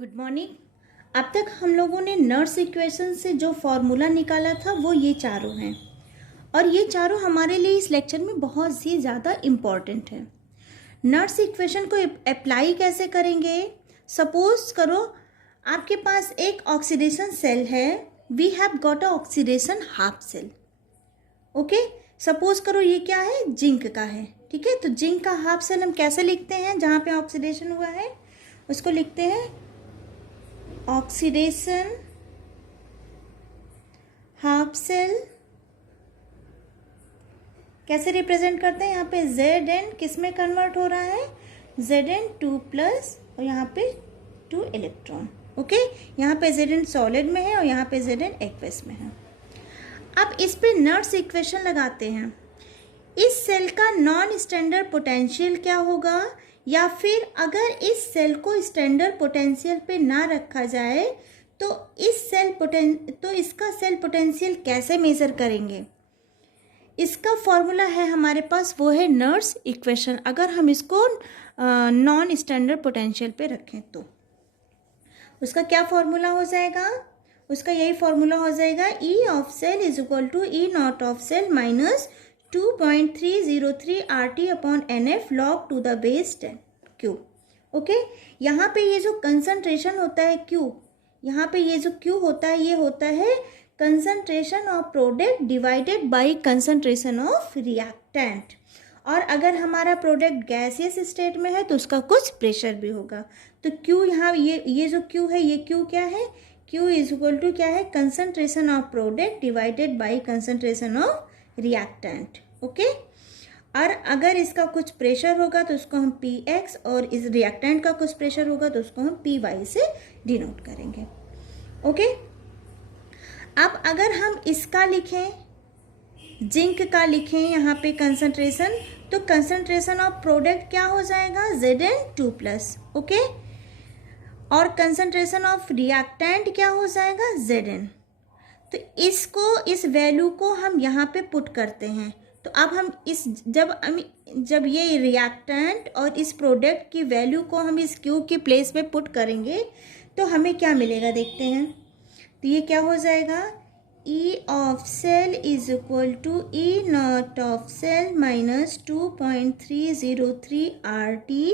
Good morning. अब तक हम लोगों ने नर्स इक्वेशन से जो फॉर्मूला निकाला था वो ये चारों हैं और ये चारों हमारे लिए इस लेक्चर में बहुत ही ज़्यादा इम्पॉर्टेंट है। नर्स इक्वेशन को अप्लाई कैसे करेंगे? सपोज करो आपके पास एक ऑक्सीडेशन सेल है, we have got a oxidation half cell. Okay, suppose करो ये क्या है, जिंक का है। ठीक है, तो जिंक का हाफ सेल हम कैसे लिखते हैं? जहाँ पे ऑक्सीडेशन हुआ है उसको लिखते हैं ऑक्सीडेशन हाफ सेल। कैसे रिप्रेजेंट करते हैं? यहाँ पे Zn किस में कन्वर्ट हो रहा है? Zn2+ और यहाँ पे 2 इलेक्ट्रॉन। ओके, यहाँ पे Zn सॉलिड में है और यहाँ पे Zn एक्वस में है। अब इस पे नर्स इक्वेशन लगाते हैं। इस सेल का नॉन स्टैंडर्ड पोटेंशियल क्या होगा, या फिर अगर इस सेल को स्टैंडर्ड पोटेंशियल पे ना रखा जाए तो इसका सेल पोटेंशियल कैसे मेजर करेंगे? इसका फॉर्मूला है हमारे पास, वो है नर्स इक्वेशन। अगर हम इसको नॉन स्टैंडर्ड पोटेंशियल पे रखें तो उसका क्या फॉर्मूला हो जाएगा? उसका यही फॉर्मूला हो जाएगा, E of cell is equal to E not of cell minus 2.303 RT upon NF log to the base 10 Q। Okay, यहाँ पे ये जो कंसंट्रेशन होता है Q, यहाँ पे ये जो Q होता है ये होता है concentration of product divided by concentration of reactant. और अगर हमारा प्रोडक्ट गैसियस स्टेट में है तो उसका कुछ प्रेशर भी होगा। तो Q यहाँ ये जो Q है, ये Q क्या है? Q इज इक्वल टू क्या है? Concentration of product divided by concentration of reactant. Okay, और अगर इसका कुछ प्रेशर होगा तो उसको हम Px, और इस रिएक्टेंट का कुछ प्रेशर होगा तो उसको हम Py से डिनोट करेंगे। ओके, अब अगर हम इसका लिखें, जिंक का लिखें यहाँ पे कंसंट्रेशन, तो कंसंट्रेशन ऑफ प्रोडक्ट क्या हो जाएगा? Zn2+। ओके, और कंसंट्रेशन ऑफ रिएक्टेंट क्या हो जाएगा? Zn। तो इस वैल्यू को हम यहाँ पे पुट करते हैं। तो अब हम जब ये रिएक्टेंट और इस प्रोडक्ट की वैल्यू को हम इस Q की प्लेस पे पुट करेंगे तो हमें क्या मिलेगा देखते हैं। तो ये क्या हो जाएगा? E of cell is equal to E not of cell minus 2.303 RT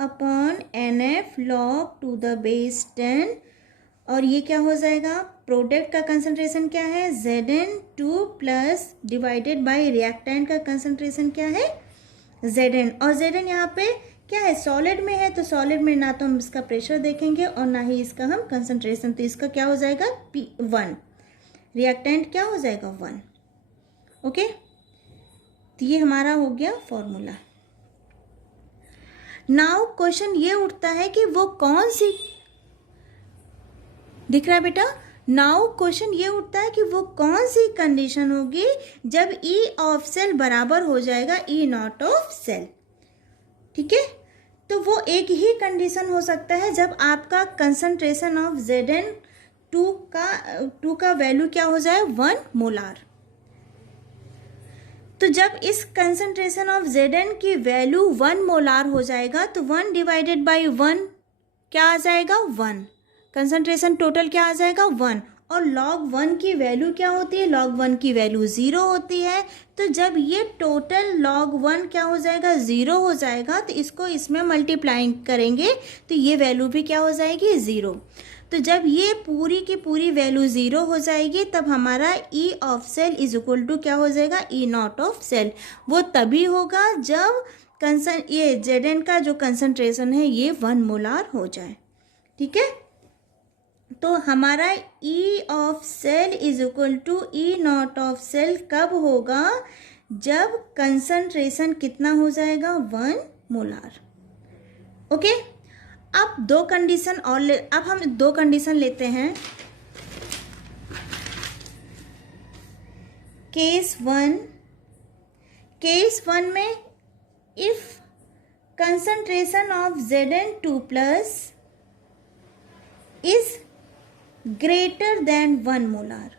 upon NF log to the base 10। और ये क्या हो जाएगा? प्रोडक्ट का कंसंट्रेशन क्या है? Zn2+ डिवाइडेड बाय रिएक्टेंट का कंसंट्रेशन क्या है? Zn। और Zn यहाँ पे क्या है? सॉलिड में है, तो सॉलिड में ना तो हम इसका प्रेशर देखेंगे और ना ही इसका हम कंसंट्रेशन। तो इसका क्या हो जाएगा? P1। रिएक्टेंट क्या हो जाएगा? 1। ओके, तो ये हमारा हो गया फॉर्मूला। नाउ क्वेश्चन ये उठता है कि वो कौन सी, दिख रहा है बेटा? नाउ क्वेश्चन ये उठता है कि वो कौन सी कंडीशन होगी जब E ऑफ सेल बराबर हो जाएगा E नॉट ऑफ सेल। ठीक है, तो वो एक ही कंडीशन हो सकता है जब आपका कंसंट्रेशन ऑफ Zn2 का वैल्यू क्या हो जाए? 1 मोलार। तो जब इस कंसंट्रेशन ऑफ Zn की वैल्यू 1 मोलार हो जाएगा तो 1 डिवाइडेड बाई 1 क्या आ जाएगा? 1। कंसंट्रेशन टोटल क्या आ जाएगा? 1। और log 1 की वैल्यू क्या होती है? log 1 की वैल्यू 0 होती है। तो जब ये टोटल log 1 क्या हो जाएगा? 0 हो जाएगा, तो इसको इसमें मल्टीप्लाइंग करेंगे तो ये वैल्यू भी क्या हो जाएगी? 0। तो जब ये पूरी की पूरी वैल्यू 0 हो जाएगी तब हमारा E of cell is equal to क्या हो जाएगा? E not of cell. वो तभी होगा जब ये Zn का जो कंसंट्रेशन है ये 1 मोलार हो जाए। ठीक है, तो हमारा E of cell is equal to E not of cell कब होगा? जब कंसंट्रेशन कितना हो जाएगा? 1 मोलार। ओके, अब अब हम 2 कंडीशन लेते हैं। केस 1 में if concentration of Zn2+ is greater than 1 molar,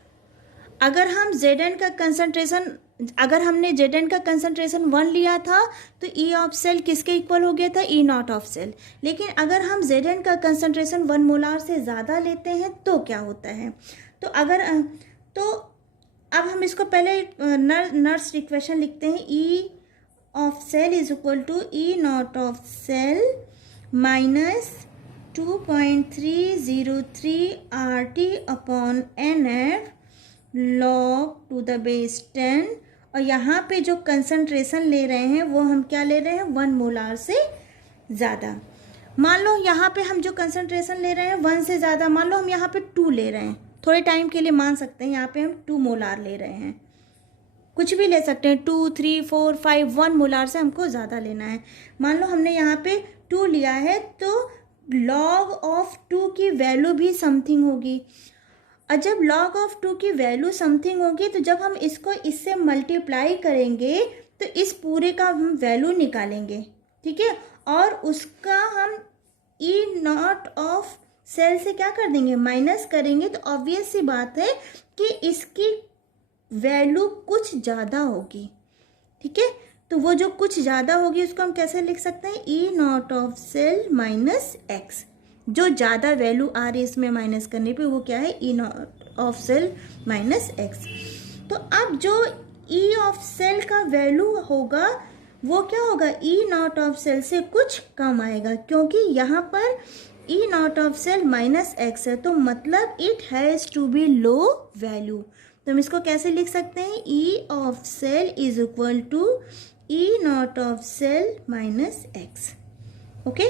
अगर हम Zn का कंसंट्रेशन अगर हमने Zn का कंसंट्रेशन 1 लिया था तो E ऑफ सेल किसके इक्वल हो गया था, E नॉट ऑफ सेल। लेकिन अगर हम Zn का कंसंट्रेशन 1 मोलार से ज़्यादा लेते हैं तो क्या होता है, तो अब हम इसको पहले नर्स इक्वेशन लिखते हैं। E of cell is equal to E not of cell minus 2.303 RT upon NF log to the base 10। और यहाँ पे जो कंसंट्रेशन ले रहे हैं वो हम क्या ले रहे हैं, 1 मोलार से ज़्यादा। मान लो यहाँ पे हम जो कंसंट्रेशन ले रहे हैं 1 से ज़्यादा, मान लो हम यहाँ पे 2 ले रहे हैं, थोड़े टाइम के लिए मान सकते हैं यहाँ पे हम 2 मोलार ले रहे हैं, कुछ भी ले सकते हैं, 2, 3, 4, 5, 1 मोलार से हमको ज़्यादा लेना है। मान लो हमने यहाँ पे 2 लिया है तो log ऑफ 2 की वैल्यू भी समथिंग होगी। और जब log ऑफ 2 की वैल्यू समथिंग होगी तो जब हम इसको इससे मल्टीप्लाई करेंगे तो इस पूरे का हम वैल्यू निकालेंगे, ठीक है, और उसका हम E नॉट ऑफ सेल से क्या कर देंगे, माइनस करेंगे। तो ऑब्वियस सी बात है कि इसकी वैल्यू कुछ ज़्यादा होगी, ठीक है। तो वो जो कुछ ज़्यादा होगी उसको हम कैसे लिख सकते हैं, E not of cell minus x. जो ज़्यादा वैल्यू आ रही है इसमें माइनस करने पे वो क्या है, E not of cell minus x. तो अब जो E ऑफ सेल का वैल्यू होगा वो क्या होगा, E नॉट ऑफ सेल से कुछ कम आएगा, क्योंकि यहाँ पर E not of cell minus x है, तो मतलब it has to be low value. तो हम इसको कैसे लिख सकते हैं, E of cell is equal to E not of cell minus x. Okay,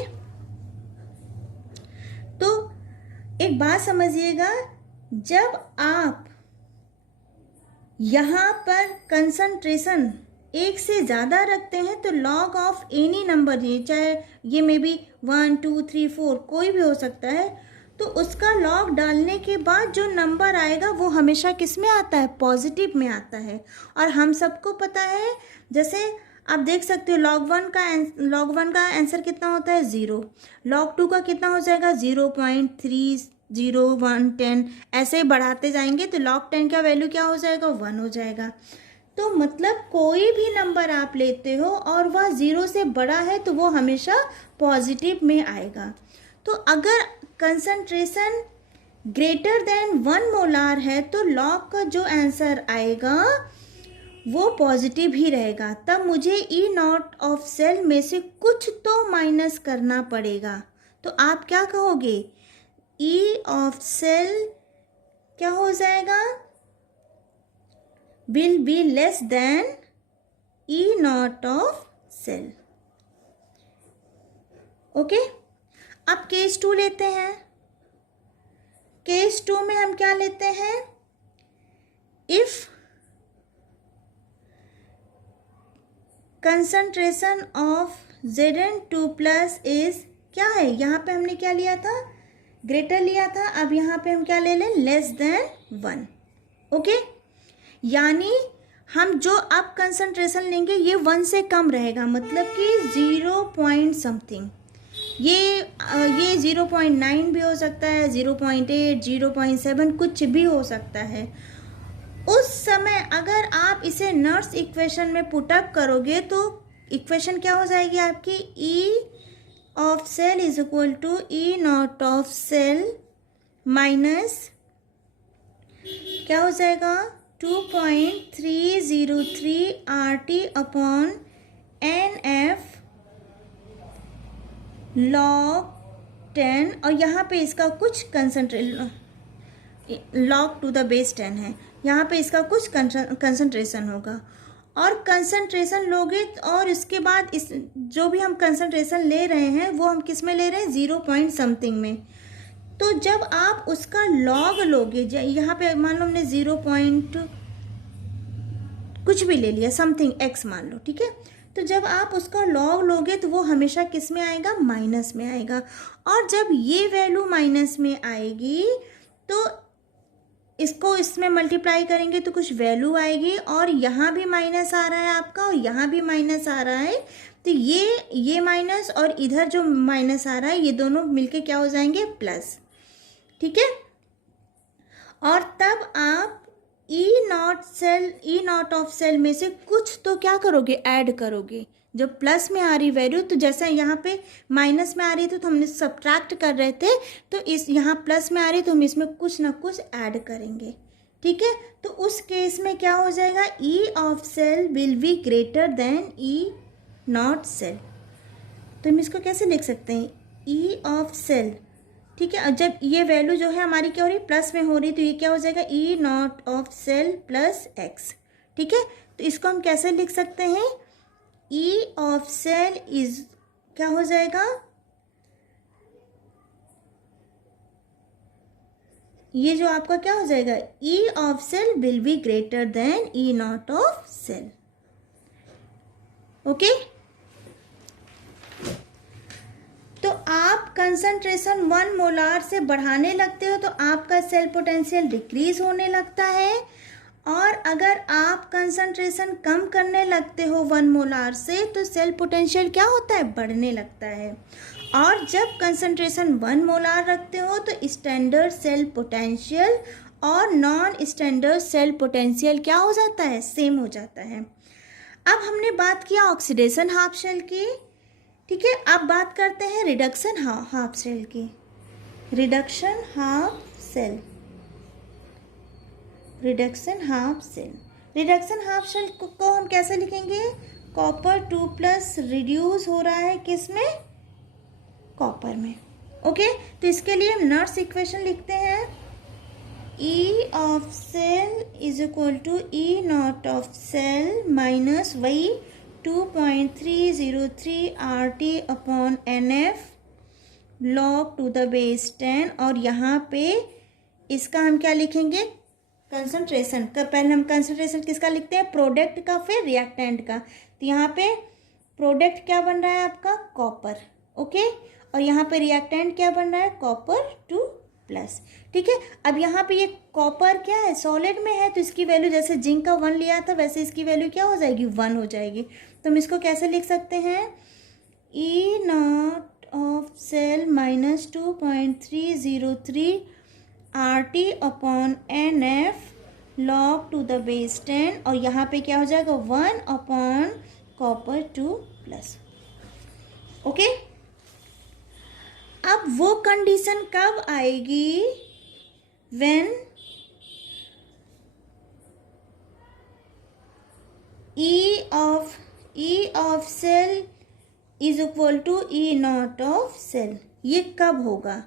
तो एक बात समझिएगा, जब आप यहाँ पर कंसंट्रेशन 1 से ज़्यादा रखते हैं तो log ऑफ एनी नंबर, ये चाहे ये मे बी 1, 2, 3, 4 कोई भी हो सकता है, तो उसका log डालने के बाद जो नंबर आएगा वो हमेशा किस में आता है, पॉजिटिव में आता है। और हम सबको पता है, जैसे आप देख सकते हो log 1 का आंसर कितना होता है, 0। log 2 का कितना हो जाएगा, 0.30110, ऐसे ही बढ़ाते जाएंगे तो log 10 का वैल्यू क्या हो जाएगा, 1 हो जाएगा। तो मतलब कोई भी नंबर आप लेते हो और वह 0 से बड़ा है तो वो हमेशा पॉजिटिव में आएगा। तो अगर कंसंट्रेशन ग्रेटर देन 1 मोलार है तो log का जो आंसर आएगा वो पॉजिटिव ही रहेगा। तब मुझे E नॉट ऑफ सेल में से कुछ तो माइनस करना पड़ेगा। तो आप क्या कहोगे, E ऑफ सेल क्या हो जाएगा, will be less than E not of cell. Okay, अब केस 2 लेते हैं। केस 2 में हम क्या लेते हैं, if concentration of Zn2 plus is क्या है, यहाँ पे हमने क्या लिया था, ग्रेटर लिया था, अब यहाँ पे हम क्या ले लें, लेस देन 1। ओके, यानी हम जो अब कंसंट्रेशन लेंगे ये 1 से कम रहेगा, मतलब कि 0 पॉइंट समथिंग, ये 0.9 भी हो सकता है, 0.8, 0.7 कुछ भी हो सकता है। उस समय अगर आप इसे नर्स इक्वेशन में पुटअप करोगे तो इक्वेशन क्या हो जाएगी आपकी, E of cell is equal to E not of cell minus क्या हो जाएगा, 2.303 RT अपॉन NF log 10, और यहाँ पे इसका कुछ log टू द बेस 10 है, यहाँ पे इसका कुछ कंसंट्रेशन होगा। और कंसंट्रेशन लोगे और इसके बाद इस जो भी हम कंसंट्रेशन ले रहे हैं वो हम किस में ले रहे हैं, 0 पॉइंट समथिंग में। तो जब आप उसका लॉग लोगे, यहाँ पे मान लो हमने 0 पॉइंट कुछ भी ले लिया, समथिंग x मान लो, ठीक है। तो जब आप उसका लॉग लोगे तो वो हमेशा किस में आएगा, माइनस में आएगा। और जब ये वैल्यू माइनस में आएगी तो इसको इसमें मल्टीप्लाई करेंगे तो कुछ वैल्यू आएगी, और यहाँ भी माइनस आ रहा है आपका और यहाँ भी माइनस आ रहा है, तो ये माइनस और इधर जो माइनस आ रहा है ये दोनों मिलके क्या हो जाएंगे, प्लस, ठीक है। और तब आप ई नॉट ऑफ सेल में से कुछ तो क्या करोगे, ऐड करोगे। जब प्लस में आ रही वैल्यू, तो जैसे यहाँ पे माइनस में आ रही थी तो हमने सब्ट्रैक्ट कर रहे थे, तो इस यहाँ प्लस में आ रही तो हम इसमें कुछ ना कुछ ऐड करेंगे, ठीक है। तो उस केस में क्या हो जाएगा, E of cell will be greater than E not cell. तो हम इसको कैसे लिख सकते हैं, ई ऑफ सेल, ठीक है। और जब ये वैल्यू जो है हमारी क्या हो रही है, प्लस में हो रही, तो ये क्या हो जाएगा, E not of cell plus x, ठीक है। तो इसको हम कैसे लिख सकते हैं, ई ऑफ सेल इज क्या हो जाएगा, ये जो आपका क्या हो जाएगा, E of cell will be greater than E not of cell, okay. तो आप कंसंट्रेशन 1 मोलार से बढ़ाने लगते हो तो आपका सेल पोटेंशियल डिक्रीज होने लगता है, और अगर आप कंसंट्रेशन कम करने लगते हो 1 मोलार से तो सेल पोटेंशियल क्या होता है, बढ़ने लगता है। और जब कंसंट्रेशन 1 मोलार रखते हो तो स्टैंडर्ड सेल पोटेंशियल और नॉन स्टैंडर्ड सेल पोटेंशियल क्या हो जाता है, सेम हो जाता है। अब हमने बात किया ऑक्सीडेशन हाफ शेल की, ठीक है। अब बात करते हैं रिडक्शन हाफ सेल की। Reduction half cell, reduction half cell, reduction half cell को हम कैसे लिखेंगे, कॉपर 2+ रिड्यूस हो रहा है किस में, कॉपर में, ओके। तो इसके लिए हम नर्स इक्वेशन लिखते हैं, E of cell is equal to E not of cell minus वही 2.303 RT upon NF log to the base 10। और यहाँ पे इसका हम क्या लिखेंगे, कंसंट्रेशन का। पहले हम कंसंट्रेशन किसका लिखते हैं, प्रोडक्ट का, फिर रिएक्टेंट का। तो यहाँ पे प्रोडक्ट क्या बन रहा है आपका, कॉपर, ओके। और यहाँ पे रिएक्टेंट क्या बन रहा है, कॉपर 2+, ठीक है। अब यहाँ पे ये कॉपर क्या है, सॉलिड में है, तो इसकी वैल्यू जैसे जिंक का 1 लिया था वैसे इसकी वैल्यू क्या हो जाएगी, 1 हो जाएगी। तो हम इसको कैसे लिख सकते हैं, E not of cell minus 2.303 RT upon NF log to the base 10, और यहाँ पे क्या हो जाएगा 1 अपॉन कॉपर 2+, ओके। अब वो कंडीशन कब आएगी, when E of cell is equal to E not of cell. ये कब होगा,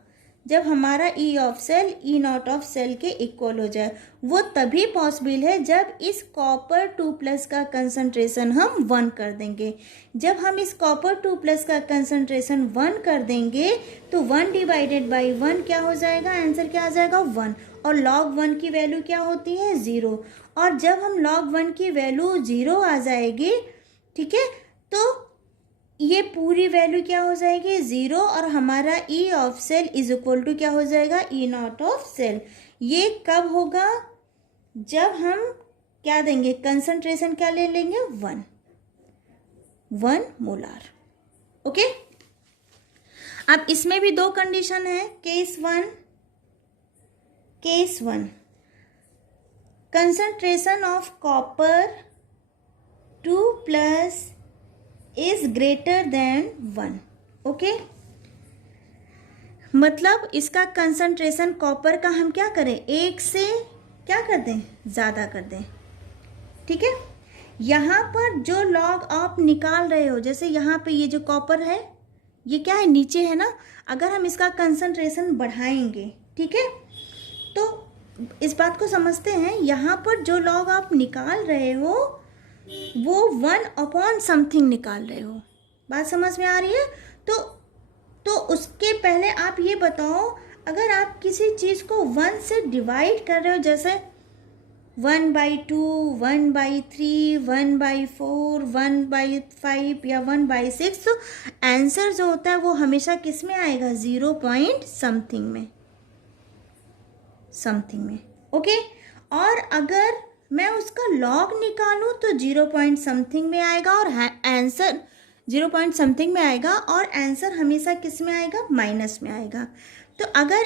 जब हमारा E of cell E not of cell के इक्वल हो जाए। वो तभी पॉसिबल है जब इस कॉपर 2+ का कंसंट्रेशन हम 1 कर देंगे। जब हम इस कॉपर 2+ का कंसंट्रेशन 1 कर देंगे तो 1 डिवाइडेड बाई 1 क्या हो जाएगा, आंसर क्या आ जाएगा 1। और log 1 की वैल्यू क्या होती है, 0। और जब हम log 1 की वैल्यू 0 आ जाएगी, ठीक है, तो ये पूरी वैल्यू क्या हो जाएगी, 0, और हमारा E of cell is equal to क्या हो जाएगा, ई नॉट ऑफ सेल। ये कब होगा, जब हम क्या देंगे, कंसंट्रेशन क्या ले लेंगे, 1 मोलार, ओके। अब इसमें भी 2 कंडीशन है, case 1 concentration of copper 2+ is greater than 1, okay. मतलब इसका कंसंट्रेशन कॉपर का हम क्या करें, 1 से क्या कर दें, ज़्यादा कर दें, ठीक है। यहाँ पर जो लॉग आप निकाल रहे हो, जैसे यहाँ पे ये जो कॉपर है ये क्या है, नीचे है ना, अगर हम इसका कंसंट्रेशन बढ़ाएंगे, ठीक है, तो इस बात को समझते हैं। यहाँ पर जो लॉग आप निकाल रहे हो वो 1 अपॉन समथिंग निकाल रहे हो, बात समझ में आ रही है। तो उसके पहले आप ये बताओ, अगर आप किसी चीज़ को 1 से डिवाइड कर रहे हो, जैसे 1/2, 1/3, 1/4, 1/5 या 1/6, तो आंसर जो होता है वो हमेशा किस में आएगा, 0 पॉइंट समथिंग में, ओके। और अगर मैं उसका लॉग निकालूं तो 0 पॉइंट समथिंग में आएगा, और आंसर 0 पॉइंट समथिंग में आएगा, और आंसर हमेशा किस में आएगा, माइनस में आएगा। तो अगर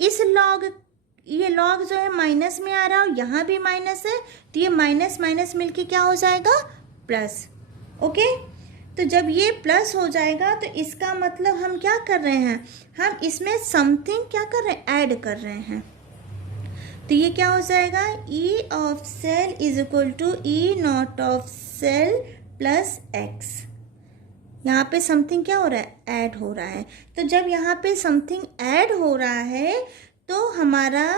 इस लॉग ये लॉग जो है माइनस में आ रहा है और यहाँ भी माइनस है, तो ये माइनस माइनस मिलके क्या हो जाएगा, प्लस। ओके, तो जब ये प्लस हो जाएगा तो इसका मतलब हम क्या कर रहे हैं, हम इसमें समथिंग क्या कर रहे हैं, ऐड कर रहे हैं। तो ये क्या हो जाएगा, E of cell is equal to E not of cell plus x. यहाँ पे समथिंग क्या हो रहा है, ऐड हो रहा है। तो जब यहाँ पे समथिंग ऐड हो रहा है तो हमारा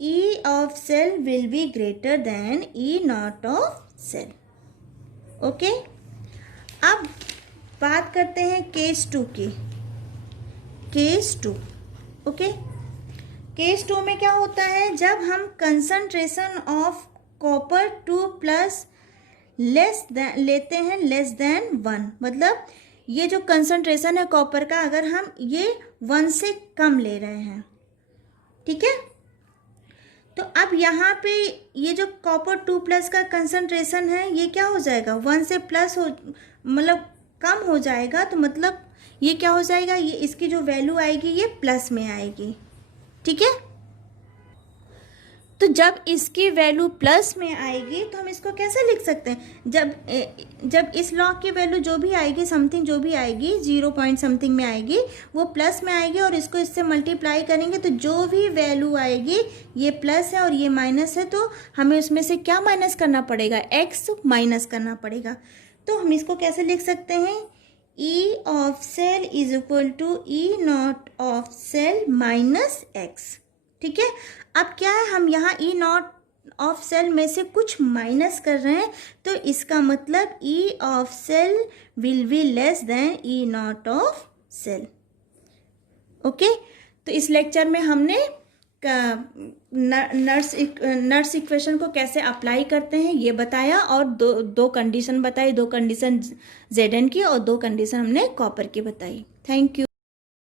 E of cell will be greater than E not of cell. Okay, अब बात करते हैं केस 2 की। केस 2, ओके, केस 2 में क्या होता है, जब हम concentration of copper 2+ less than लेते हैं लेस देन 1, मतलब ये जो कंसंट्रेशन है कॉपर का, अगर हम ये 1 से कम ले रहे हैं, ठीक है, तो अब यहाँ पे ये जो कॉपर 2+ का कंसंट्रेशन है ये क्या हो जाएगा, 1 से प्लस हो, मतलब कम हो जाएगा। तो मतलब ये क्या हो जाएगा, ये इसकी जो वैल्यू आएगी ये प्लस में आएगी, ठीक है। तो जब इसकी वैल्यू प्लस में आएगी तो हम इसको कैसे लिख सकते हैं, जब इस लॉग की वैल्यू जो भी आएगी, समथिंग जो भी आएगी 0 पॉइंट समथिंग में आएगी, वो प्लस में आएगी और इसको इससे मल्टीप्लाई करेंगे तो जो भी वैल्यू आएगी, ये प्लस है और ये माइनस है, तो हमें उसमें से क्या माइनस करना पड़ेगा, एक्स माइनस करना पड़ेगा। तो हम इसको कैसे लिख सकते हैं, E of cell is equal to E not of cell minus x, ठीक है। अब क्या है, हम यहाँ ई नॉट ऑफ सेल में से कुछ माइनस कर रहे हैं, तो इसका मतलब E of cell will be less than E not of cell. Okay, तो इस लेक्चर में हमने नर्स इक्वेशन को कैसे अप्लाई करते हैं ये बताया, और दो कंडीशन बताई, 2 कंडीशन Zn की और 2 कंडीशन हमने कॉपर की बताई। Thank you.